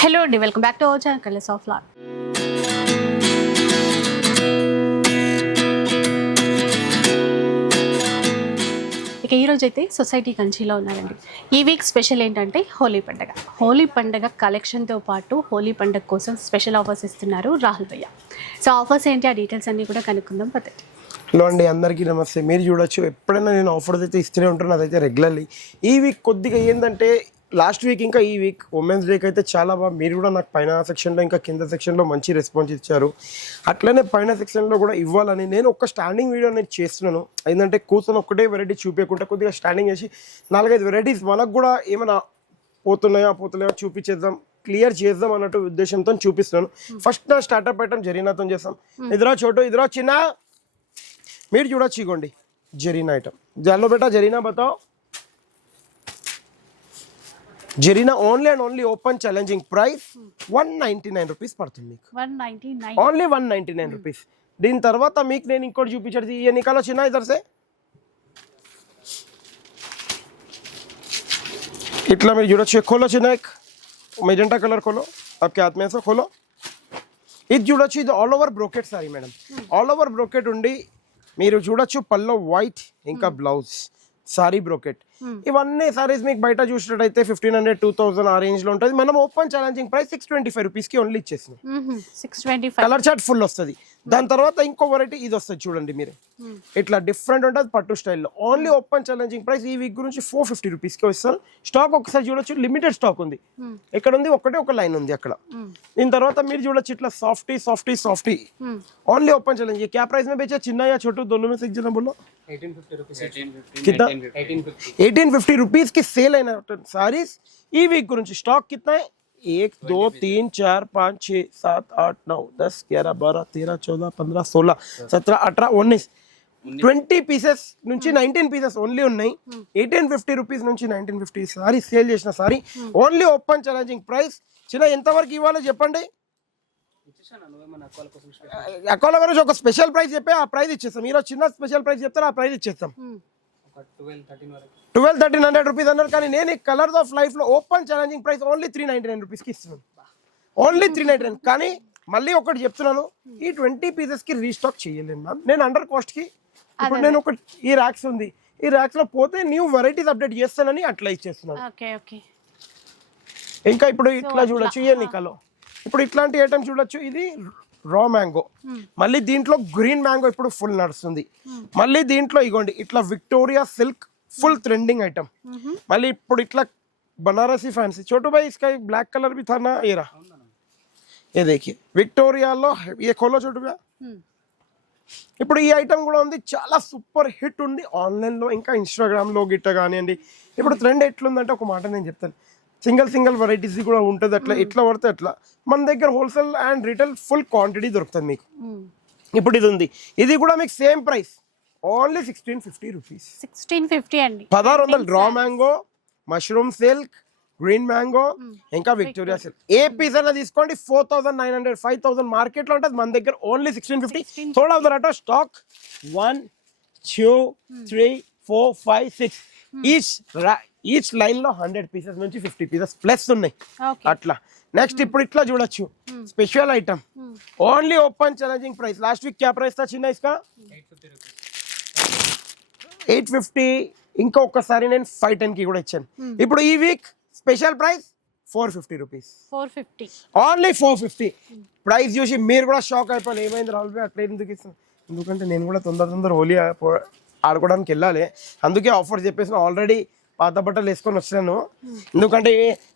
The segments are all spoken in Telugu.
హలో అండి welcome back to our channel colours of lot ఇక ఈరోజు అయితే సొసైటీ కంచిలో ఉన్నారండి. ఈ వీక్ స్పెషల్ ఏంటంటే హోలీ పండగ. హోలీ పండగ కలెక్షన్తో పాటు హోలీ పండగ కోసం స్పెషల్ ఆఫర్స్ ఇస్తున్నారు రాహుల్ భయ్య. సో ఆఫర్స్ ఏంటి? ఆ డీటెయిల్స్ అన్నీ కూడా కనుక్కుందాం పద్ధతి హలో అండి అందరికీ నమస్తే. మీరు చూడొచ్చు ఎప్పుడైనా నేను ఆఫర్స్ అయితే ఇస్తూనే ఉంటాను అదైతే రెగ్యులర్లీ ఈ వీక్ కొద్దిగా ఏంటంటే లాస్ట్ వీక్ ఇంకా ఈ వీక్ ఉమెన్స్ డేకి అయితే చాలా బాగా మీరు కూడా నాకు పైన సెక్షన్లో ఇంకా కింద సెక్షన్లో మంచి రెస్పాన్స్ ఇచ్చారు. అట్లనే పైన సెక్షన్లో కూడా ఇవ్వాలని నేను ఒక స్టాండింగ్ వీడియో నేను చేస్తున్నాను. ఏంటంటే కూర్చొని ఒక్కటే వెరైటీ చూపించకుండా కొద్దిగా స్టాండింగ్ చేసి నాలుగైదు వెరైటీస్ మనకు కూడా ఏమైనా పోతున్నాయా పోతున్నాయా చూపించేద్దాం క్లియర్ చేద్దాం అన్నట్టు ఉద్దేశంతో చూపిస్తున్నాను. ఫస్ట్ నా స్టార్ట్అప్ ఐటమ్ జరీనాతో చేస్తాం. ఇదిరా చోటు ఇదిరా చిన్న. మీరు చూడొచ్చు ఇగోండి జరీనా ఐటమ్ జాలో బేటా Zarina బతాओ Zarina only and only open challenging price one ninety nine rupees పడుతుంది మీకు only one ninety nine rupees దీని తర్వాత మీకు నేను ఇంకోటి చూపించేది ఇవి నికాలో చిన్న ఇదర్సే ఇట్లా మీరు చూడొచ్చు కోలో చిన్న మెజెంటా కలర్ కోలో ఆప్కి ఆత్మీయసో కోలో ఇది చూడొచ్చు ఇది all over brocade sorry madam all over brocade ఉండి మీరు చూడొచ్చు పల్లో వైట్ ఇంకా బ్లౌజ్ సారీ బ్రోకెట్ ఇవన్నీ సారీస్ మీకు బయట చూసినట్టయితే ఫిఫ్టీన్ హండ్రెడ్ టూ థౌసండ్ ఆ రేంజ్లో ఉంటుంది. మనం open challenging price six twenty five రూపీస్కి ఓన్లీ ఇచ్చేసింది six twenty colour chart full వస్తుంది. దాని తర్వాత ఇంకో వెరైటీ ఇది వస్తుంది చూడండి మీరు. ఇట్లా డిఫరెంట్ ఉంటుంది పట్టు స్టైల్లో ఓన్లీ ఓపెన్ ఛాలెంజింగ్ ప్రైస్ ఈ వీక్ గురించి ఫోర్ ఫిఫ్టీ రూపీస్కి వస్తారు స్టాక్ ఒకసారి చూడొచ్చు. లిమిటెడ్ స్టాక్ ఉంది. ఇక్కడ ఉంది ఒకటే ఒక లైన్ ఉంది అక్కడ. దీని తర్వాత మీరు చూడొచ్చు ఇట్లా softy softy softy only open challenging క్యా ప్రైస్ మీద చిన్న చోటు దొన్ను సిక్స్ జనబుల్లో से एक जना बोलो कितना एटीन फिफ्टी रुपीज की सेल है ना सारीस ఈ వీక్ గురించి స్టాక్ कितना है एक दो तीन चार पाँच छः सात आठ नौ दस ग्यारह बारह तेरह चौदह पंद्रह सोलह सत्रह अठारह उन्नीस ట్వంటీ పీసెస్ నుంచి నైన్టీన్ పీసెస్ ఓన్లీ ఉన్నాయి ఎయిటీన్ ఫిఫ్టీ రూపీస్ నుంచి నైన్టీన్ ఫిఫ్టీ సారీ సేల్ చేసిన sari only open challenging price చిన్న ఎంతవరకు ఇవ్వాలో చెప్పండి అకోలా గురించి ఒక స్పెషల్ ప్రైస్ చెప్పి ఆ ప్రైస్ ఇచ్చేస్తాం. మీరు చిన్న స్పెషల్ ప్రైస్ చెప్తారు ఆ ప్రైస్ ఇచ్చేస్తాం. ట్వెల్వ్ థర్టీన్ హండ్రెడ్ రూపీస్ అన్నారు కానీ నేను ఈ కలర్స్ ఆఫ్ లైఫ్లో open challenging price only three ninety nine రూపీస్కి ఇస్తున్నాను. ఓన్లీ త్రీ నైన్టీ నైన్ కానీ మళ్ళీ ఒకటి చెప్తున్నాను ఈ ట్వంటీ పీసెస్కి రీస్టాక్ చేయలేను మ్యామ్ నేను అండర్ కాస్ట్కి ఇప్పుడు నేను ఒక ఈ ర్యాక్స్ ఉంది. ఈ ర్యాక్స్లో పోతే న్యూ వెరైటీస్ అప్డేట్ చేస్తానని అట్లా ఇచ్చేస్తున్నాను. Okay okay. ఇంకా ఇప్పుడు ఇట్లా చూడొచ్చు ఏ నికలో ఇప్పుడు ఇట్లాంటి ఐటమ్ చూడొచ్చు. ఇది రా మ్యాంగో hmm. మళ్ళీ దీంట్లో గ్రీన్ మ్యాంగో ఇప్పుడు ఫుల్ నడుస్తుంది. Hmm. మళ్ళీ దీంట్లో ఇగోండి ఇట్లా Victoria silk full trending item మళ్ళీ ఇప్పుడు ఇట్లా బనారసీ ఫ్యాన్సీ చోటు బై ఇస్కా బ్లాక్ కలర్ బి था ఏరా ఏదైకి విక్టోరియాలో ఏ खोलो చోటు hmm. ఇప్పుడు ఈ ఐటమ్ కూడా ఉంది చాలా సూపర్ హిట్ ఉంది. ఆన్లైన్లో ఇంకా ఇన్స్టాగ్రామ్లో గిట్ట కానివ్వండి. ఇప్పుడు ట్రెండ్ ఎట్లుందంటే ఒక మాట నేను చెప్తాను. సింగిల్ సింగిల్ వెరైటీస్ కూడా ఉంటుంది అట్లా ఎట్లా పడితే అట్లా. మన దగ్గర wholesale and retail full quantity దొరుకుతుంది మీకు. ఇప్పుడు ఇది ఉంది. ఇది కూడా మీకు same price only sixteen fifty rupees sixteen fifty అండి. పదహారు వందలు రా mango mushroom silk green mango ఇంకా విక్టోరియా సిల్క్ ఏ పీస్ అయినా తీసుకోండి four thousand nine hundred five thousand మార్కెట్లో ఉంటుంది మన దగ్గర ఓన్లీ సిక్స్టీన్ ఫిఫ్టీ థోడా ఉదరట stock one two three four five six each each లైన్లో హండ్రెడ్ పీసెస్ నుంచి ఫిఫ్టీ పీసెస్ ప్లస్ ఉన్నాయి. అట్లా. నెక్స్ట్ ఇప్పుడు ఇట్లా చూడొచ్చు. Special item. Only open challenging price last week క్యా ప్రైస్ తా చిన్న ఇస్కా? Eight fifty. ఇంకా ఒక్కసారి నేను ఫైవ్ టెన్కి కూడా ఇచ్చాను. ఇప్పుడు ఈ week special price four fifty rupees four fifty only four fifty price చూసి మీరు కూడా షాక్ అయిపోయి ఏమైంది రాహుల్ అట్లా ఎందుకు ఇస్తాను ఎందుకంటే నేను కూడా తొందర తొందర హోలీ ఆడుకోవడానికి వెళ్ళాలి. అందుకే ఆఫర్ చెప్పేసిన. ఆల్రెడీ పాత బట్టలు వేసుకొని వచ్చాను. ఎందుకంటే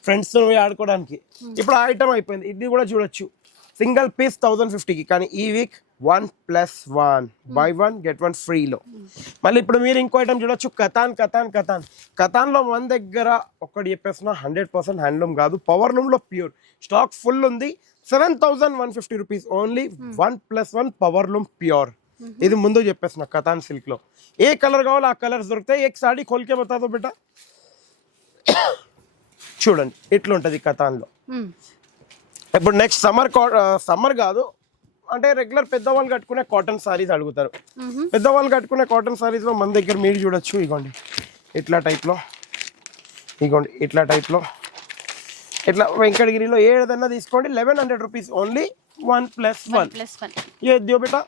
ఫ్రెండ్స్తో పోయి ఆడుకోవడానికి. ఇప్పుడు ఆ ఐటమ్ అయిపోయింది. ఇది కూడా చూడొచ్చు. సింగిల్ పీస్ థౌజండ్ ఫిఫ్టీకి కానీ ఈ week one plus one buy one get one ఫ్రీలో మళ్ళీ ఇప్పుడు మీరు ఇంకో ఐటమ్ చూడొచ్చు. కథాన్ కథాన్ కథాన్ కథాన్లో మన దగ్గర ఒక్కటి చెప్పేసిన హండ్రెడ్ పర్సెంట్ హ్యాండ్లూమ్ కాదు. పవర్ లూమ్లో ప్యూర్ స్టాక్ ఫుల్ ఉంది. Seven thousand one fifty rupees only one plus one power loom pure ఇది ముందు చెప్పేసిన కథాన్ సిల్క్లో ఏ కలర్ కావాలో ఆ కలర్స్ దొరుకుతాయి. ఏ సాడీ కోల్కే బతాదో బిడ్డ? చూడండి ఇట్లుంటది కథాన్లో. ఇప్పుడు నెక్స్ట్ సమ్మర్ సమ్మర్ కాదు అంటే రెగ్యులర్ పెద్దవాళ్ళు కట్టుకునే కాటన్ సారీస్ అడుగుతారు. పెద్దవాళ్ళు కట్టుకునే కాటన్ సారీస్లో మన దగ్గర మీరు చూడొచ్చు ఇగోండి. ఇట్లా టైప్లో ఇగోండి ఇట్లా టైప్లో ఇట్లా వెంకటగిరిలో ఏదన్నా తీసుకోండి eleven hundred rupees only one plus one plus one ఏ దియో బేటా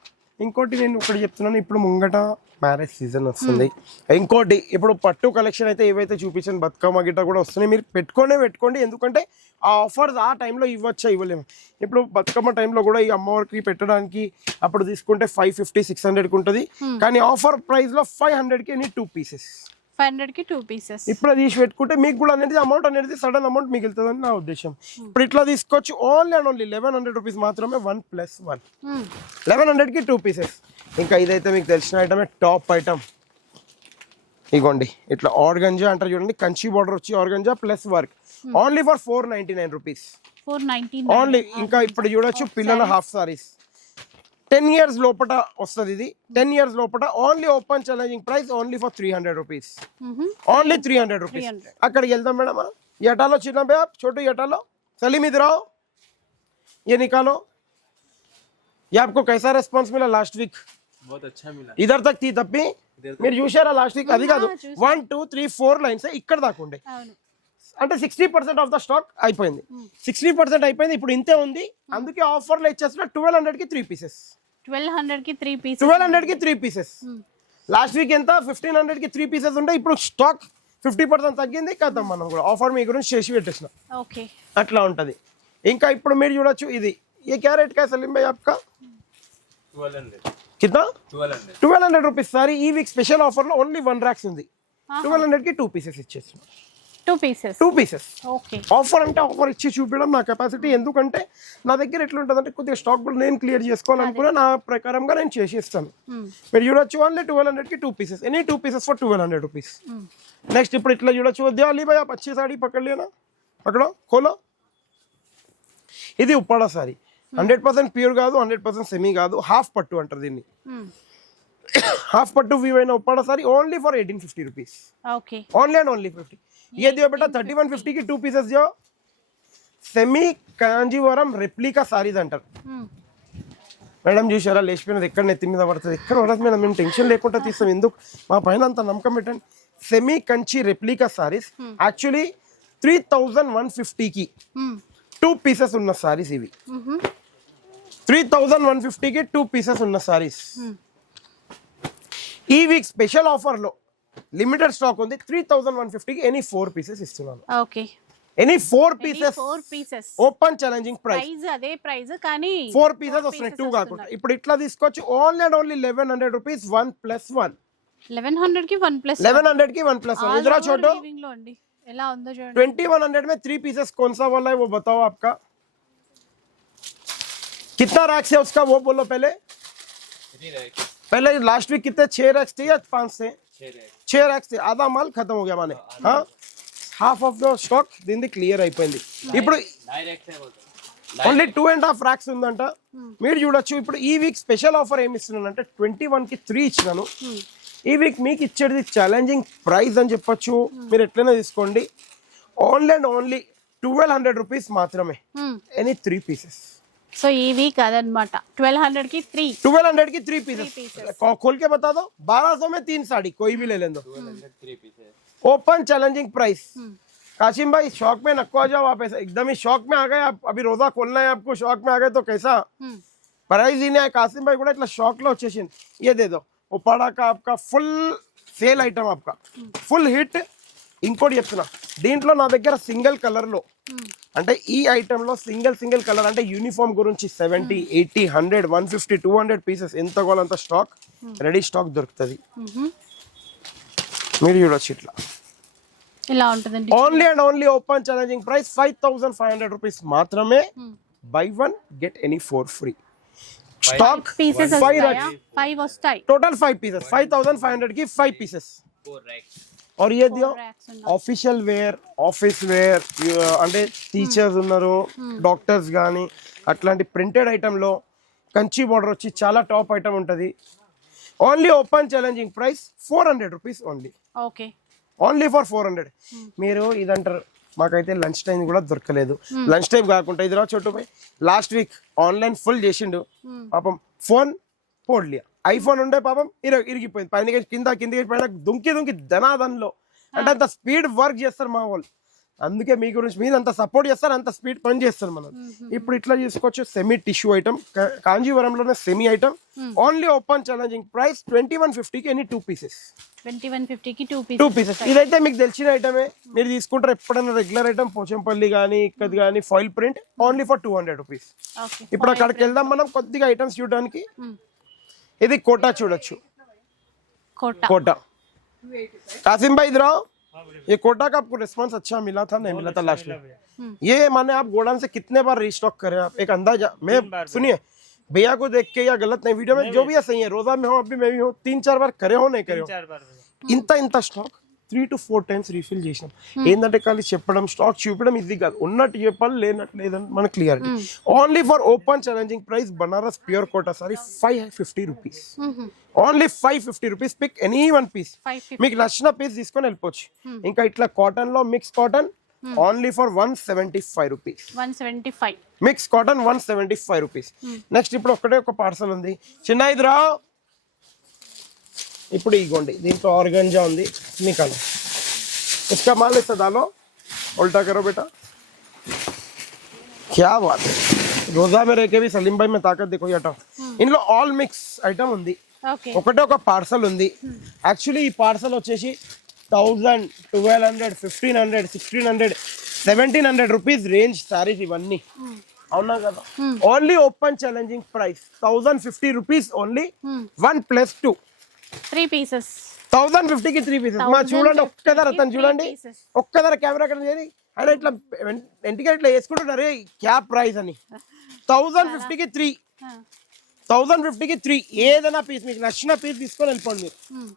ఇంకోటి నేను ఒకటి చెప్తున్నాను. ఇప్పుడు ముంగట మ్యారేజ్ సీజన్ వస్తుంది. ఇంకోటి ఇప్పుడు పట్టు కలెక్షన్ అయితే ఏవైతే చూపించాను బతుకమ్మ గిట్ట కూడా వస్తున్నాయి. మీరు పెట్టుకోనే పెట్టుకోండి. ఎందుకంటే ఆ ఆఫర్స్ ఆ టైంలో ఇవ్వచ్చా ఇవ్వలేము. ఇప్పుడు బతుకమ్మ టైంలో కూడా ఈ అమ్మవారికి పెట్టడానికి అప్పుడు తీసుకుంటే ఫైవ్ ఫిఫ్టీ సిక్స్ హండ్రెడ్కి ఉంటుంది. కానీ ఆఫర్ ప్రైస్లో ఫైవ్ హండ్రెడ్కి ఎనీ టూ పీసెస్ ఫైవ్ హండ్రెడ్కి టూ పీసెస్. ఇప్పుడు తీసి పెట్టుకుంటే మీకు కూడా అనేది అమౌంట్ అనేది సడన్ అమౌంట్ మిగులుతుందని నా ఉద్దేశం. ఇప్పుడు ఇట్లా తీసుకోవచ్చు only and only eleven hundred rupees మాత్రమే వన్ ప్లస్ వన్ లెవెన్ హండ్రెడ్కి టూ పీసెస్ ఇంకా ఇదైతే మీకు తెలిసిన ఐటమే టాప్ ఐటమ్ ఇగోండి ఇట్లా ఆర్గంజా అంటారు చూడండి కంచి బార్డర్ వచ్చి organza plus work only for four ninety nine rupees four ninety only ఇంకా ఇప్పుడు చూడొచ్చు పిల్లల హాఫ్ సారీస్ టెన్ ఇయర్స్ లోపల వస్తుంది ఇది టెన్ ఇయర్స్ లోపల only open challenging price only for three hundred rupees only three hundred rupees 300. అక్కడికి వెళ్దాం మేడం మనం ఎటాలో చిన్న బే छोटू ఎటాలో सलीम इधर आओ ये निकालो ये आपको कैसा रेस्पॉन्स मिला लास्ट वीक बहुत अच्छा मिला ఇదర్ తక్ తీ తప్పి మీరు చూసారా లాస్ట్ వీక్ అది కాదు చూసాను. One two three four lines ఇక్కడ దాకా ఉండే అవును అంటే sixty percent of the stock అయిపోయింది సిక్స్టీ పర్సెంట్ అయిపోయింది ఇప్పుడు ఇంతే ఉంది అందుకే ఆఫర్లో ఇచ్చేస్తున్నా ట్వెల్వ్ హండ్రెడ్ కి త్రీ పీసెస్ హండ్రెడ్కి త్రీ పీసెస్ లాస్ట్ వీక్ ఎంత? ఫిఫ్టీన్ హండ్రెడ్కి త్రీ పీసెస్ ఉంటే ఇప్పుడు స్టాక్ ఫిఫ్టీ పర్సెంట్ తగ్గింది. కదా మనం కూడా. ఆఫర్ మీ గురించి చేసి పెట్టేసిన. అట్లా ఉంటుంది. ఇంకా ఇప్పుడు మీరు చూడొచ్చు ఇది. ఏ క్యారెట్ కా సలీం ట్వెల్వ్ హండ్రెడ్. రూపీస్. సారీ ఈ వీక్ స్పెషల్ ఆఫర్లో ఓన్లీ వన్ ర్యాక్స్ ఉంది. ట్వెల్వ్ హండ్రెడ్కి టూ పీసెస్ ఇచ్చేస్తున్నాం two pieces two pieces offer అంటే ఆఫర్ ఇచ్చి చూపించడం నా కెపాసిటీ ఎందుకంటే నా దగ్గర ఎట్లుంటుందంటే కొద్దిగా స్టాక్ కూడా నేను క్లియర్ చేసుకోవాలనుకున్నా నా ప్రకారంగా నేను చేసిస్తాను. మీరు చూడొచ్చు అంటే ట్వెల్వ్ హండ్రెడ్కి two pieces any two pieces for twelve hundred rupees next ఇప్పుడు ఇట్లా చూడొచ్చు దివాలి భయ పచ్చి సాడీ పక్కడలేనా? అక్కడ కోలో? ఇది Uppada sari. Hundred percent pure కాదు హండ్రెడ్ పర్సెంట్ సెమీ కాదు హాఫ్ పట్టు అంటారు దీన్ని. హాఫ్ పట్టు వ్యూ అయిన Uppada sari only for eighteen fifty rupees only and only fifty ये दियो बेटा थर्टी वन फिफ्टी की टू पीसेस जो సెమీ కాంజీవరం రెప్లికా సారీస్ అంటారు మేడం చూసారా లేచిపోయినది ఎక్కడ నెత్తి మీద పడుతుంది ఎక్కడ పడదు మేడం మేము టెన్షన్ లేకుండా తీస్తాం ఎందుకు మా పైన అంత నమ్మకం పెట్టండి semi Kanchi replica saris actually three thousand one ఫిఫ్టీకి టూ పీసెస్ ఉన్న సారీస్ ఇవి త్రీ థౌజండ్ వన్ ఫిఫ్టీకి టూ పీసెస్ ఉన్న సారీస్ ఈ వీక్ స్పెషల్ ఆఫర్లో లిమిటెడ్ స్టాక్ ఉంది త్రీ థౌజండ్ వన్ ఫిఫ్టీకి ఎనీ ఫోర్ పీసెస్ ఇస్తున్నాను okay any four pieces four pieces open challenging price price అదే ప్రైస్ కానీ ఫోర్ పీసెస్ వస్తున్నాయి టూ కాకుండా ఇప్పుడు ఇట్లా తీసుకోవచ్చు only and only eleven hundred rupees one plus one eleven hundred కి వన్ ప్లస్ లెవెన్ హండ్రెడ్ की वन प्लस वन इधर आओ छोटो లో అండి ఎలా ఉందో చూడండి ट्वेंटी वन हंड्रेड में थ्री पीसेस कौन सा वाला है वो बताओ आपका कितना रैक्स है उसका वो बोलो पहले थ्री रैक पहले लास्ट वीक कितने छह रैक्स थे या पांच थे छः ర్యాక్స్ అదా మాల్ ఖతం हो गया माने हाँ హాఫ్ ఆఫ్ ద స్టాక్ దీనిది క్లియర్ అయిపోయింది. ఇప్పుడు only two and half racks ఉందంట. Hmm. మీరు చూడొచ్చు ఇప్పుడు ఈ వీక్ స్పెషల్ ఆఫర్ ఏమి ఇస్తున్నాను అంటే ట్వంటీ వన్కి త్రీ ఇచ్చినాను hmm. ఈ వీక్ మీకు ఇచ్చేది ఛాలెంజింగ్ ప్రైస్ అని చెప్పొచ్చు. Hmm. మీరు ఎట్లయినా తీసుకోండి. Only and only twelve hundred rupees మాత్రమే. ఎనీ త్రీ పీసెస్ సో ఈ వీక్ అదనమాట ట్వెల్వ్ హండ్రెడ్ కి త్రీ ट्वेल्व हंड्रेड की थ्री पीसेस खोल के बता दो बारह सौ में तीन साड़ी कोई भी ले लें दो हंड्रेड थ्री पीस है ओपन चैलेंजिंग प्राइस काशिम भाई शौक में नको आ जाओ आप ऐसे एकदम ही शौक में आ गए आप अभी रोजा खोलना है आपको शौक में आ गए तो कैसा प्राइस ही नहीं है कासिम भाई కూడా ఇట్లా షాక్ లో వచ్చేసింది ये दे दो उपाड़ा का आपका ఫుల్ సేల్ ఐటమ్ आपका ఫుల్ హిట్ ఇంకోటి చెప్తున్నా దీంట్లో నా దగ్గర సింగిల్ కలర్ లో అంటే ఈ ఐటెంలో సింగిల్ సింగిల్ కలర్ అంటే యూనిఫామ్ గురించి seventy eighty hundred one fifty two hundred pieces ఎంత గోలంత స్టాక్ రెడీ స్టాక్ దొరుకుతుంది. మీరు చూడొచ్చు ఇట్లా. ఇలా only and only open challenging price five thousand five hundred rupees మాత్రమే buy one get any four free stock pieces five వస్తాయి? Total five pieces five thousand five హండ్రెడ్కి ఫైవ్ పీసెస్ की फाइव पीसेस फोर रैक और ये दियो racks ఉన్నాయి. ఆఫీషియల్ వేర్ ఆఫీస్ వేర్ అంటే టీచర్స్ ఉన్నారు డాక్టర్స్ కానీ అట్లాంటి ప్రింటెడ్ ఐటెంలో కంచి బార్డర్ వచ్చి చాలా టాప్ ఐటమ్ ఉంటుంది only open challenging price four hundred rupees only okay only for four hundred మీరు ఇదంటారు మాకైతే లంచ్ టైం కూడా దొరకలేదు లంచ్ టైం కాకుండా ఇదిరా చోటు పోయి లాస్ట్ వీక్ ఆన్లైన్ ఫుల్ చేసిండు పాపం ఫోన్ పోడ్లియా ఐఫోన్ ఉండే పాపం ఇర ఇరిగిపోయింది. పైన కింద కింద పైన దుంకి దుంకి ధనాదన్లో అంటే అంత స్పీడ్ వర్క్ చేస్తారు మా వాళ్ళు. అందుకే మీ గురించి మీరు అంత సపోర్ట్ చేస్తారు అంత స్పీడ్ పని చేస్తారు మనం ఇప్పుడు ఇట్లా చూసుకోవచ్చు semi tissue item కాంజీవరంలోనే semi item only open challenging price twenty one ఫిఫ్టీకి any two pieces twenty one ఫిఫ్టీకి టూ టూ పీసెస్ ఇదైతే మీకు తెలిసిన ఐటమే మీరు తీసుకుంటారు ఎప్పుడైనా రెగ్యులర్ ఐటమ్ పోచంపల్లి కానీ ఇక్కది కానీ foil print only for two hundred rupees ఇప్పుడు అక్కడికి వెళ్దాం మనం కొద్దిగా ఐటమ్స్ చూడడానికి. ఇది కోటా చూడొచ్చు కోట कोटा कासिम भाई इधर आओ ये कोटा का आपको रिस्पांस अच्छा मिला था नहीं मिला था लास्ट में ये माने आप गोडाउन से कितने बार रिस्टॉक करे आप एक अंदाजा मैं सुनिए भैया को देख के या गलत नहीं वीडियो में जो भी है सही है रोजा में हो अभी मैं भी हूँ तीन चार बार करे हो नहीं करे हो ఇంత ఇంత stock three to four times refill చేసినాం. ఏంటంటే కానీ చెప్పడం స్టాక్ చూపడం ఇది కాదు. ఉన్నట్టు చెప్పాలి లేనట్టు లేదని మన clarity only for open challenging price Banaras pure Kota sari five fifty rupees only five fifty rupees pick any one piece మీకు నచ్చిన పీస్ తీసుకొని వెళ్ళిపోవచ్చు. ఇంకా ఇట్లా కాటన్లో mix cotton only for one seventy five rupees one seventy five mix cotton one seventy five rupees next ఇప్పుడు ఒక్కటే ఒక పార్సల్ ఉంది. చిన్న ఇది ఇప్పుడు ఇగోండి దీంట్లో ఆర్గంజా ఉంది నికాలు ఇసుక మాలేస్తా దాలో ఉల్టా కరో బేటా. క్యా బాత్. రోజా మీరు ఏకేవి సలీం బాయ్ మేము తాకద్ది దిక్కు ఇందులో ఆల్ మిక్స్ ఐటమ్ ఉంది. ఒకటే ఒక పార్సల్ ఉంది. యాక్చువల్లీ ఈ పార్సల్ వచ్చేసి thousand twelve hundred fifteen hundred sixteen hundred seventeen hundred rupees range saris ఇవన్నీ. అవునా కదా? Only open challenging price thousand fifty rupees only one plus two three pieces thousand ఫిఫ్టీకి త్రీ పీసెస్ మా చూడండి ఒక్కదార 150 అతను చూడండి. pieces. ఒక్కదార కెమెరా అక్కడ చేయండి ఆయన ఇట్లా వెంటికి ఇట్లా వేసుకుంటున్నారు క్యాప్ ప్రైస్ అని. థౌజండ్ ఫిఫ్టీకి త్రీ థౌజండ్ ఫిఫ్టీకి త్రీ ఏదైనా పీస్ మీకు నచ్చిన పీస్ తీసుకొని వెళ్ళిపోండి. మీరు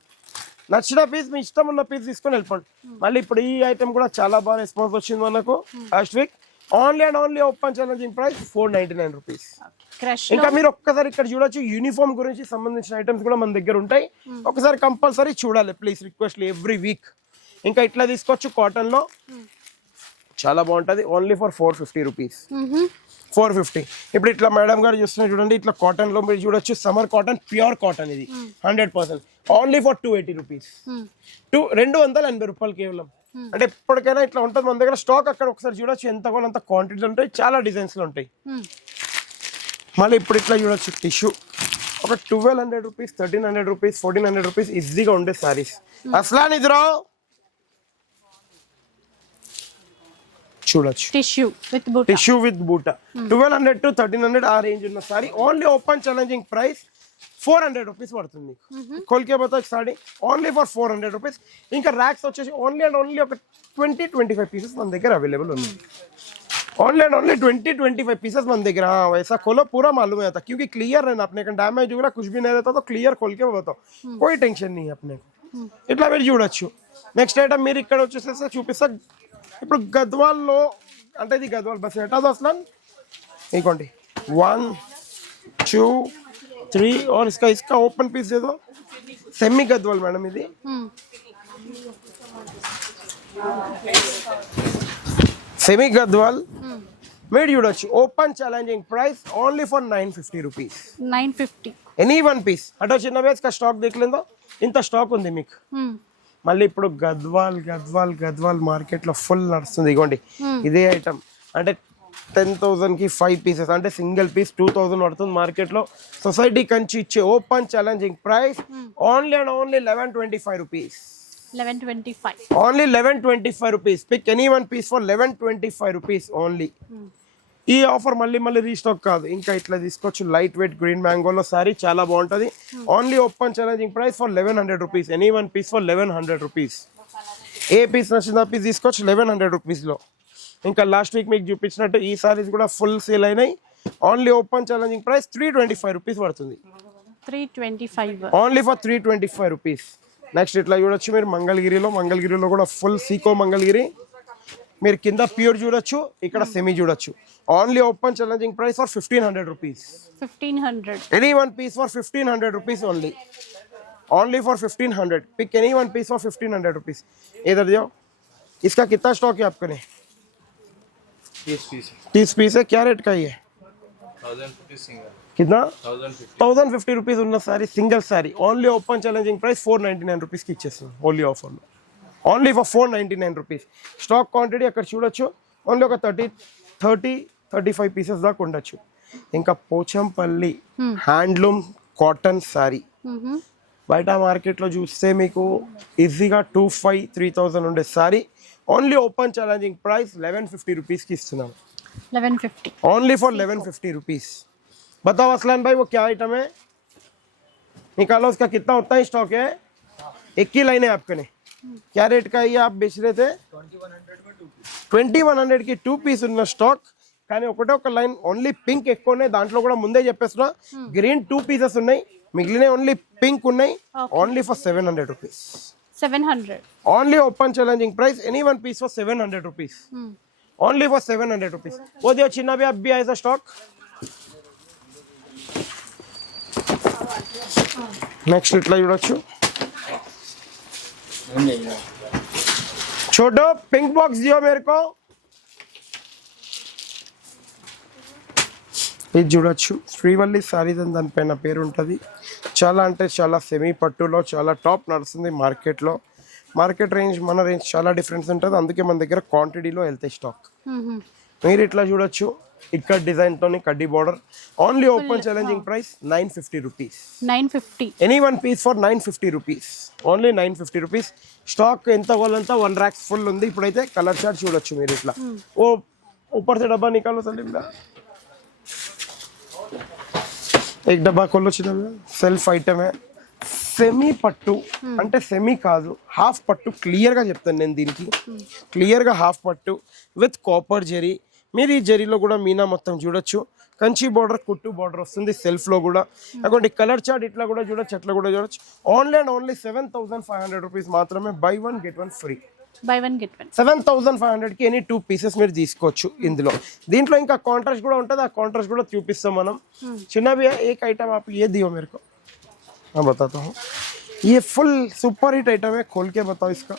నచ్చిన పీస్ మీ ఇష్టం ఉన్న పీస్ తీసుకొని వెళ్ళిపోండి. మళ్ళీ ఇప్పుడు ఈ ఐటమ్ కూడా చాలా బాగా రెస్పాన్స్ వచ్చింది మనకు. Last week only and only open challenging price four ninety nine rupees ఇంకా మీరు ఒక్కసారి ఇక్కడ చూడొచ్చు యూనిఫామ్ గురించి సంబంధించిన ఐటమ్స్ కూడా మన దగ్గర ఉంటాయి. ఒకసారి కంపల్సరీ చూడాలి ప్లీజ్ రిక్వెస్ట్ ఎవ్రీ వీక్ ఇంకా ఇట్లా తీసుకోవచ్చు కాటన్లో. చాలా బాగుంటది. Only for four fifty rupees four fifty ఇప్పుడు ఇట్లా మేడం గారు చూస్తున్నారు చూడండి ఇట్లా కాటన్లో మీరు చూడొచ్చు సమ్మర్ కాటన్ ప్యూర్ కాటన్ ఇది. Hundred percent only for two eighty rupees two రెండు వందల ఎనభై రూపాయలు కేవలం. అంటే ఎప్పటికైనా ఇట్లా ఉంటుంది. మన దగ్గర స్టాక్ అక్కడ ఒకసారి చూడొచ్చు. ఎంత కూడా అంత క్వాంటిటీ ఉంటాయి. చాలా డిజైన్స్లో ఉంటాయి. మళ్ళీ ఇప్పుడు ఇట్లా చూడొచ్చు. టిష్యూ ఒక twelve hundred rupees thirteen hundred rupees fourteen hundred rupees ఈజీగా ఉండే సారీస్ అసలా నిద్ర చూడొచ్చు. Tissue with boot. Tissue with buta. Twelve hundred to thirteen hundred ఆ రేంజ్ ఉన్న sari only open challenging price four hundred rupees పడుతుంది కోల్కే పోతా sari only for four hundred rupees ఇంకా ర్యాక్స్ వచ్చేసి ఓన్లీ అండ్ ఓన్లీ ఒక ట్వంటీ ట్వంటీ ఫైవ్ పీసెస్ మన దగ్గర అవైలేబుల్ ఉంది only and only twenty twenty five pieces बन देख रहा हाँ वैसा खोलो पूरा मालूम है था क्योंकि क्लियर रहना अपने का डैमेज वगैरह कुछ भी नहीं रहता तो क्लियर खोल के बताओ कोई టెన్షన్ नहीं है अपने को ఇట్లా మీరు చూడొచ్చు నెక్స్ట్ ఐటమ్ మీరు ఇక్కడ వచ్చేసేసి చూపిస్తా ఇప్పుడు గద్వాల్లో అంటే ఇది గద్వాల్ బస్ ఎటాదో అసలు ఇగోండి వన్ టూ త్రీ और इसका इसका ओपन पीस दे दो सेमी गद्वाल मैडम ఇది సెమీ గద్వాల్ మీరు చూడొచ్చు open challenging price only for nine fifty rupees nine fifty any one piece అటో చిన్న వేస్ కా స్టాక్ దేఖలేదో ఇంత స్టాక్ ఉంది మీకు మళ్ళీ ఇప్పుడు గద్వాల్ గద్వాల్ గద్వాల్ మార్కెట్ లో ఫుల్ నడుస్తుంది ఇగోండి ఇదే ఐటమ్ అంటే టెన్ థౌసండ్కి ఫైవ్ పీసెస్ అంటే సింగిల్ పీస్ టూ థౌసండ్ పడుతుంది మార్కెట్లో సొసైటీ కంచి ఇచ్చే open challenging price only and only eleven twenty five rupees eleven twenty five only eleven twenty five rupees pick any one piece for eleven twenty five rupees only ఈ ఆఫర్ మళ్ళీ మళ్ళీ రీస్టాక్ కాదు. ఇంకా ఇట్లా తీసుకోవచ్చు లైట్ వెయిట్ గ్రీన్ మ్యాంగోలో సారీ చాలా బాగుంటుంది. Only open challenging price for eleven hundred rupees any one piece for eleven hundred rupees A piece నచ్చింది ఆ పీస్ తీసుకోవచ్చు లెవెన్ హండ్రెడ్ రూపీస్లో ఇంకా లాస్ట్ వీక్ మీకు చూపించినట్టు ఈ సారీస్ కూడా ఫుల్ సేల్ అయినాయి only open challenging price three twenty five rupees పడుతుంది three twenty five only for three twenty five rupees next ఇట్లా చూడొచ్చు మీరు మంగళగిరిలో మంగళగిరిలో కూడా ఫుల్ సీకో మంగళగిరి మీరు కింద ప్యూర్ చూడొచ్చు ఇక్కడ సెమీ చూడొచ్చు only open challenging price for fifteen hundred rupees fifteen hundred any one piece for fifteen hundred rupees only only for fifteen hundred pick any one piece for fifteen hundred rupees इधर जाओ इसका कितना स्टॉक है आपके लिए तीस पीस तीस पीस है क्या रेट का ये है थाउजेंड रुपीज सिंगल कितना thousand fifty thousand fifty rupees ఉన్న sari single sari only open challenging price four ninety nine రూపీస్కి ఇచ్చేస్తాం ఓన్లీ ఆఫర్లో only for four ninety nine rupees stock quantity అక్కడ చూడొచ్చు ఓన్లీ ఒక thirty thirty thirty five pieces దాకా ఉండొచ్చు ఇంకా పోచంపల్లి హ్యాండ్లూమ్ కాటన్ శారీ మ్మ్. బయట మార్కెట్లో చూస్తే మీకు ఈజీగా టూ ఫైవ్ త్రీ థౌజండ్ ఉండే sorry only open challenging price eleven fifty rupees కి ఇస్తున్నాం eleven fifty only for eleven fifty rupees बताओ असलान भाई वो क्या आइटम है निकालो उसका कितना होता है स्टॉक है एक ही लाइन है आपके ने क्या रेट का है ये आप बेच रहे थे ట్వంటీ వన్ హండ్రెడ్కి టూ పీస్ ఉన్న స్టాక్ కానీ ఒకటే ఒక లైన్ ఓన్లీ పింక్ ఎక్కువ ఉన్నాయి దాంట్లో కూడా ముందే చెప్పేస్తున్నా గ్రీన్ టూ పీసెస్ ఉన్నాయి మిగిలిన ఓన్లీ పింక్ ఉన్నాయి only for seven hundred rupees seven hundred only open challenging price any one piece for seven hundred rupees only for seven hundred rupees वो दियो चिन्ना भी अब भी ऐसा स्टॉक నెక్స్ట్ ఇట్లా చూడొచ్చు छोटो पिंक बॉक्स दियो मेरे को ఇది చూడొచ్చు శ్రీవల్లి సారీస్ అని దానిపైన పేరు ఉంటుంది చాలా అంటే చాలా సెమీ పట్టులో చాలా టాప్ నడుస్తుంది మార్కెట్లో మార్కెట్ రేంజ్ మన రేంజ్ చాలా డిఫరెన్స్ ఉంటుంది అందుకే మన దగ్గర క్వాంటిటీలో వెళ్తాయి స్టాక్ మీరు ఇట్లా చూడొచ్చు ఇక్కడ డిజైన్ తోని కడ్డీ border only open challenging price nine fifty rupees nine fifty any one piece for nine fifty rupees only nine fifty rupees stock ఎంత వాళ్ళంతా వన్ ర్యాక్స్ ఫుల్ ఉంది ఇప్పుడైతే కలర్ చార్ట్ చూడొచ్చు మీరు ఇట్లా ఓ ऊपर से डब्बा निकालो सलीम दा एक डब्बा खोलो చిన్న సెల్ఫ్ ఐటమ్ సెమీ పట్టు అంటే సెమీ కాదు హాఫ్ పట్టు క్లియర్గా చెప్తాను నేను దీనికి క్లియర్గా హాఫ్ పట్టు విత్ కాపర్ జెరీ మీరు ఈ జరీలో కూడా మీనా మొత్తం చూడొచ్చు కంచి బార్డర్ కుట్టు బార్డర్ వస్తుంది సెల్ఫ్లో కూడా అటువంటి కలర్ చార్ట్ ఇట్లా కూడా చూడొచ్చు అట్లా కూడా చూడొచ్చు only and only seven thousand five hundred rupees మాత్రమే buy one get one free buy one get one seven thousand five హండ్రెడ్కి ఎనీ టూ పీసెస్ మీరు తీసుకోవచ్చు ఇందులో దీంట్లో ఇంకా కాంట్రాస్ట్ కూడా ఉంటుంది ఆ కాంట్రాస్ట్ కూడా చూపిస్తాం మనం చిన్న भी है एक आइटम आप ये दियो मेरे को मैं बताता हूँ ये फुल सुपर हिट आइटम है खोल के बताओ इसका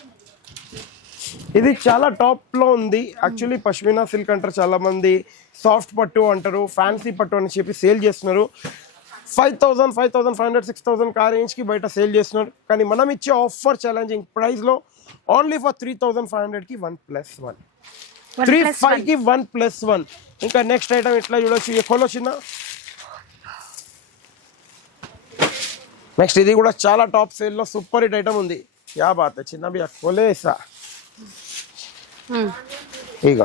ఇది చాలా టాప్ లో ఉంది యాక్చువల్లీ పష్మినా సిల్క్ అంటారు చాలా మంది సాఫ్ట్ పట్టు అంటారు ఫ్యాన్సీ పట్టు అని చెప్పి సేల్ చేస్తున్నారు five thousand five thousand five hundred six thousand కా రేంజ్కి బయట సేల్ చేస్తున్నారు కానీ మనం ఇచ్చే ఆఫర్ ఛాలెంజింగ్ ప్రైస్లో only for three thousand five హండ్రెడ్కి వన్ ప్లస్ వన్ త్రీ ఫైవ్కి వన్ ప్లస్ వన్ ఇంకా నెక్స్ట్ ఐటమ్ ఇట్లా చూడొచ్చు ఎక్కువలో చిన్న నెక్స్ట్ ఇది కూడా చాలా టాప్ సేల్లో సూపర్ హిట్ ఐటమ్ ఉంది యా బాత్ చిన్న బియ్య కొలేసా ఇక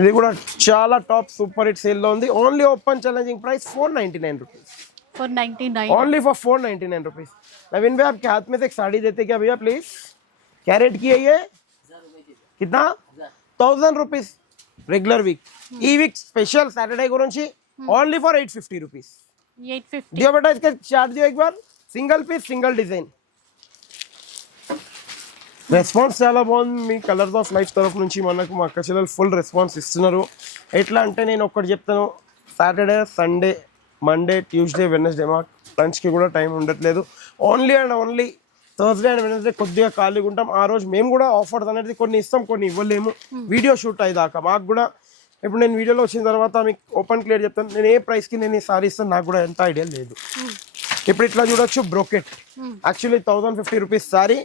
ఇది కూడా చాలా టాప్ సూపర్ హిట్ సేల్లో ఉంది only open challenging price four ninety nine rupees only for four ninety nine rupees Naveen भाई आपके हाथ में से एक साड़ी देते क्या भैया प्लीज़ क्या रेट की है ये कितना థౌజండ్ రూపీస్ రెగ్యులర్ వీక్ ఈ వీక్ స్పెషల్ సాటర్డే గురించి only for eight fifty rupees eight fifty दियो बेटा इसका चार्ट दियो एक बार single piece single design response చాలా బాగుంది మీ కలర్స్ ఆఫ్ లైఫ్ తరఫు నుంచి మనకు మా అక్క చెల్లెలు ఫుల్ రెస్పాన్స్ ఇస్తున్నారు ఎట్లా అంటే నేను ఒక్కటి చెప్తాను Saturday Sunday Monday Tuesday Wednesday మాకు లంచ్కి కూడా టైం ఉండట్లేదు only and only Thursday and Wednesday కొద్దిగా ఖాళీగా ఉంటాం. ఆ రోజు మేము కూడా ఆఫర్స్ అనేది కొన్ని ఇస్తాం కొన్ని ఇవ్వలేము. వీడియో షూట్ అయ్యేదాకా. మాకు కూడా ఇప్పుడు నేను వీడియోలో వచ్చిన తర్వాత మీకు ఓపెన్ క్లియర్ చెప్తాను. నేను ఏ ప్రైస్కి నేను ఈ సారీ ఇస్తాను నాకు కూడా ఎంత ఐడియా లేదు. ఇప్పుడు ఇట్లా చూడొచ్చు brocade actually thousand fifty rupees sari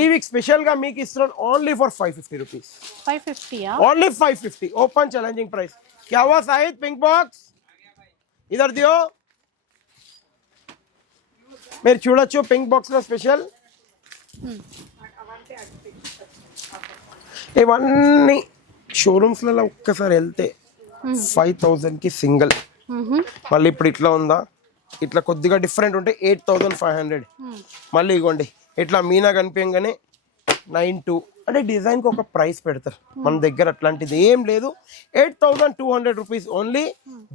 ఈ వీక్ స్పెషల్గా మీకు ఇస్తున్నాను only for five fifty rupees only five fifty open challenging price क्या हुआ పింక్ బాక్స్ बॉक्स इधर మీరు చూడొచ్చు పింక్ బాక్స్లో స్పెషల్ ఇవన్నీ షోరూమ్స్లలో ఒక్కసారి వెళ్తే ఫైవ్ థౌజండ్కి సింగిల్ మళ్ళీ ఇప్పుడు ఇట్లా ఉందా? ఇట్లా కొద్దిగా డిఫరెంట్ ఉంటే ఎయిట్ థౌజండ్ ఫైవ్ హండ్రెడ్ మళ్ళీ ఇగోండి ఇట్లా మీనా కనిపించగానే నైన్ టూ అంటే డిజైన్కి ఒక ప్రైస్ పెడతారు. మన దగ్గర అట్లాంటిది ఏం లేదు. Eight thousand two hundred rupees only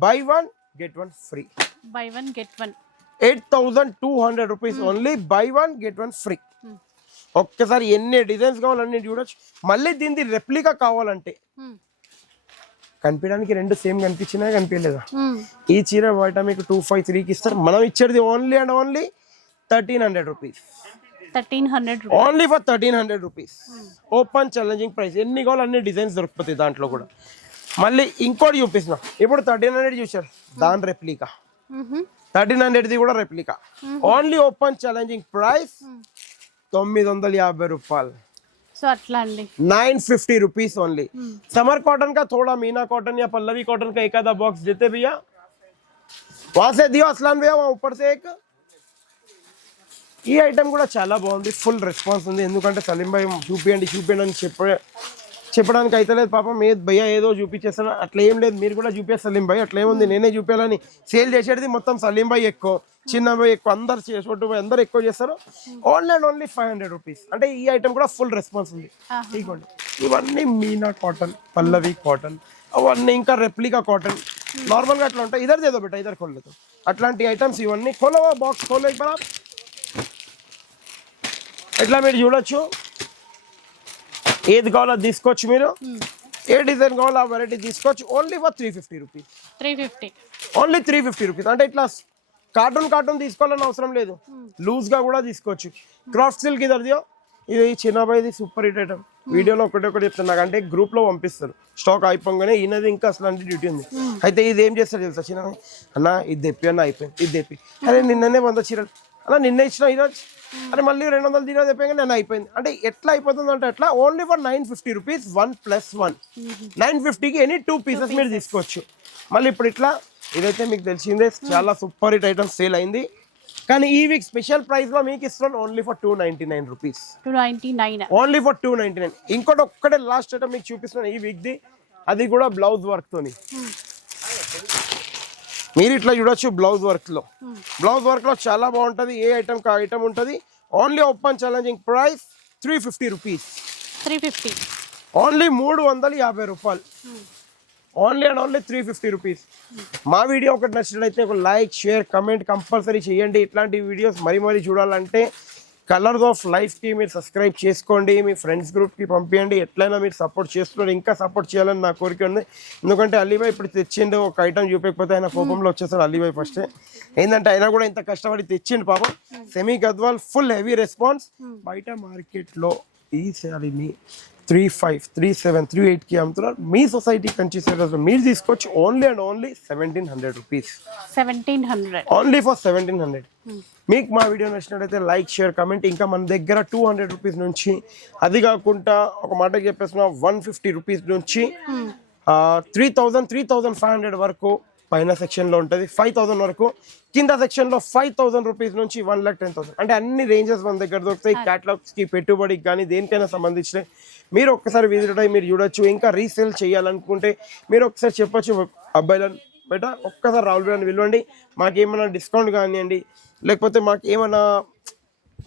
buy one get one free buy one get one eight thousand two hundred rupees only buy one get one free ఒక్కసారి ఎన్ని డిజైన్స్ కావాలన్నీ చూడొచ్చు. మళ్ళీ దీనిది రెప్లికా కావాలంటే కనిపించడానికి రెండు సేమ్ కనిపించినా కనిపించలేదా? ఈ చీర బయట మీకు టూ ఫైవ్ త్రీకి ఇస్తారు. మనం ఇచ్చేది only and only thirteen hundred rupees. Thirteen hundred only for thirteen hundred rupees open challenging price ఎన్ని కావాలి అన్ని డిజైన్స్ దొరుకుతాయి దాంట్లో కూడా. మళ్ళీ ఇంకోటి చూపిస్తున్నా. ఇప్పుడు థర్టీన్ హండ్రెడ్ చూసారు దాని రెప్లికా. థర్టీన్ హండ్రెడ్ది కూడా replica. Only open challenging price తొమ్మిది వందల యాభై రూపాయలు సో అట్లా అండి nine fifty rupees only summer cotton का थोड़ा मीना कॉटन या पल्लवी कॉटन का एक आधा बॉक्स देते भैया वहां से दियो असलान भैया वहां ऊपर से एक ఈ ఐటమ్ కూడా చాలా బాగుంది ఫుల్ రెస్పాన్స్ ఉంది ఎందుకంటే సలీం భాయ్ చూపియండి చూపియండి అని చెప్ప చెప్పడానికి అయితే లేదు. పాపం ఏది భయ ఏదో చూపించేస్తాను అట్లా ఏం లేదు. మీరు కూడా చూపిస్తారు సలీం భాయ్ అట్లా ఏముంది? నేనే చూపించాలని సేల్ చేసేది మొత్తం సలీం భాయ్ ఎక్కువ. చిన్న భాయ్ ఎక్కువ. అందరు చేసుకుంటూ భాయ్ అందరు ఎక్కువ చేస్తారు. Only and only five hundred rupees అంటే ఈ ఐటమ్ కూడా ఫుల్ రెస్పాన్స్ ఉంది. ఇదిగోండి ఇవన్నీ మీనా కాటన్ పల్లవి కాటన్ అవన్నీ ఇంకా రెప్లికా కాటన్ నార్మల్గా అట్లా ఉంటాయి. ఇద్దరు చేద్దాం బిడ్డ ఇద్దరు కొనలేదు. అట్లాంటి ఐటమ్స్ ఇవన్నీ కొలవా బాక్స్ కొలవ ఎట్లా మీరు చూడొచ్చు? ఏది కావాలో అది తీసుకోవచ్చు మీరు? ఏ డిజైన్ కావాలో ఆ వెరైటీ తీసుకోవచ్చు. Only for three fifty rupees three fifty only three fifty rupees అంటే ఇట్లా కార్టూన్ కార్టూన్ తీసుకోవాలని అవసరం లేదు. లూజ్గా కూడా తీసుకోవచ్చు. క్రాఫ్ట్ సిల్క్ ఇదర్దియో ఇది చిన్నబాయిది సూపర్ హిట్ ఐటమ్ వీడియోలో ఒకటి ఒకటి చెప్తున్నా. అంటే గ్రూప్లో పంపిస్తారు. స్టాక్ అయిపోగానే ఈయనది ఇంకా అసలు అంటే డ్యూటీ ఉంది. అయితే ఇది ఏం చేస్తారు తెలుసా చిన్న అన్న ఇది తెప్పి అన్న అయిపోయింది. ఇది తెప్పి. అరే నిన్ననే వంద చీరలు. అన్న నిన్న ఇచ్చిన ఈరోజు? అరే మళ్ళీ రెండు వందలు తీరా తెప్పగా నేను అయిపోయింది. అంటే ఎట్లా అయిపోతుంది అంటే ఎట్లా? Only for nine fifty rupees one plus one nine ఫిఫ్టీకి ఎనీ టూ పీసెస్ మీరు తీసుకోవచ్చు. మళ్ళీ ఇప్పుడు ఇట్లా ఇదైతే మీకు తెలిసిందే చాలా సూపర్ హిట్ ఐటమ్ సేల్ అయింది. కానీ ఈ వీక్ స్పెషల్ ప్రైస్లో మీకు ఇస్తున్నాను only for two ninety nine rupees only for two ninety nine ఇంకోటి ఒక్కటే లాస్ట్ ఐటమ్ మీకు చూపిస్తున్నాను ఈ వీక్ ది. అది కూడా బ్లౌజ్ వర్క్ తోని. మీరు ఇట్లా చూడొచ్చు బ్లౌజ్ వర్క్లో బ్లౌజ్ వర్క్లో చాలా బాగుంటది. ఏ ఐటమ్ కా ఐటమ్ ఉంటది. Only open challenging price three fifty rupees. Three fifty. Only మూడు వందల యాభై రూపాయలు. Only and only three fifty rupees. మా వీడియో ఒకటి నచ్చినట్లయితే ఒక లైక్ షేర్ కమెంట్ కంపల్సరీ చేయండి. ఇట్లాంటి వీడియోస్ మరీ మరీ చూడాలంటే కలర్స్ ఆఫ్ లైఫ్కి మీరు సబ్స్క్రైబ్ చేసుకోండి మీ ఫ్రెండ్స్ గ్రూప్కి పంపించండి ఎట్లయినా మీరు సపోర్ట్ చేస్తున్నారు ఇంకా సపోర్ట్ చేయాలని నా కోరిక ఉంది. ఎందుకంటే అలీబాయ్ ఇప్పుడు తెచ్చిండు ఒక ఐటమ్ చూపించకపోతే ఆయన కోపంలో వచ్చేసాడు అలీబాయ్ ఫస్ట్ ఏంటంటే అయినా కూడా ఇంత కష్టపడి తెచ్చిండు పాపం. Semi Gadwal full heavy response బయట మార్కెట్లో ఈ శారీని three five three seven three ఎయిట్కి అమ్ముతున్నారు. మీ సొసైటీ కంచి సేలర్స్లో మీరు తీసుకోవచ్చు only and only seventeen hundred rupees seventeen hundred only for seventeen hundred మీకు మా వీడియో నచ్చినట్టయితే లైక్ షేర్ కమెంట్ ఇంకా మన దగ్గర టూ హండ్రెడ్ రూపీస్ నుంచి అది కాకుండా ఒక మాటకి చెప్పేసిన వన్ ఫిఫ్టీ రూపీస్ నుంచి three thousand three thousand five hundred వరకు పైన సెక్షన్లో ఉంటుంది. ఫైవ్ థౌసండ్ వరకు కింద సెక్షన్లో ఫైవ్ థౌసండ్ రూపీస్ నుంచి వన్ లాక్ టెన్ థౌసండ్ అంటే అన్ని రేంజెస్ మన దగ్గర దొరుకుతాయి. క్యాటలాగ్స్కి పెట్టుబడికి కానీ దేనికైనా సంబంధించిన మీరు ఒక్కసారి విజిట్ అయ్యి మీరు చూడొచ్చు. ఇంకా రీసేల్ చేయాలనుకుంటే మీరు ఒకసారి చెప్పొచ్చు అబ్బాయిలను. బయట ఒక్కసారి రాహుల్ అని పిలవండి. మాకేమైనా డిస్కౌంట్ కానివ్వండి. లేకపోతే మాకు ఏమైనా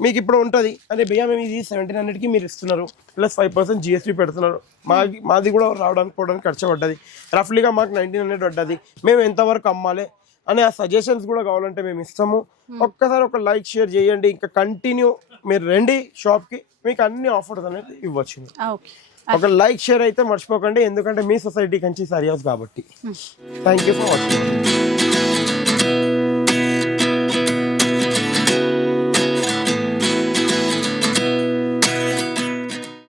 మీకు ఇప్పుడు ఉంటుంది అంటే భయ్యా మేము ఇది? సెవెంటీన్ హండ్రెడ్కి మీరు ఇస్తున్నారు. ప్లస్ ఫైవ్ పర్సెంట్ జిఎస్టీ పెడుతున్నారు. మాది మాది కూడా రావడానికి పోవడానికి ఖర్చు పడ్డది. రఫ్లీగా మాకు నైన్టీన్ హండ్రెడ్ పడ్డది. మేము ఎంతవరకు అమ్మాలి? అనే ఆ సజెషన్స్ కూడా కావాలంటే మేము ఇస్తాము. ఒక్కసారి ఒక లైక్ షేర్ చేయండి. ఇంకా కంటిన్యూ మీరు రండి షాప్కి మీకు అన్ని ఆఫర్స్ అనేది ఇవ్వచ్చు. ఓకే ఒక లైక్ షేర్ అయితే మర్చిపోకండి. ఎందుకంటే మీ సొసైటీ కంచి సరి హౌస్ కాబట్టి థ్యాంక్ యూ ఫర్ వాచింగ్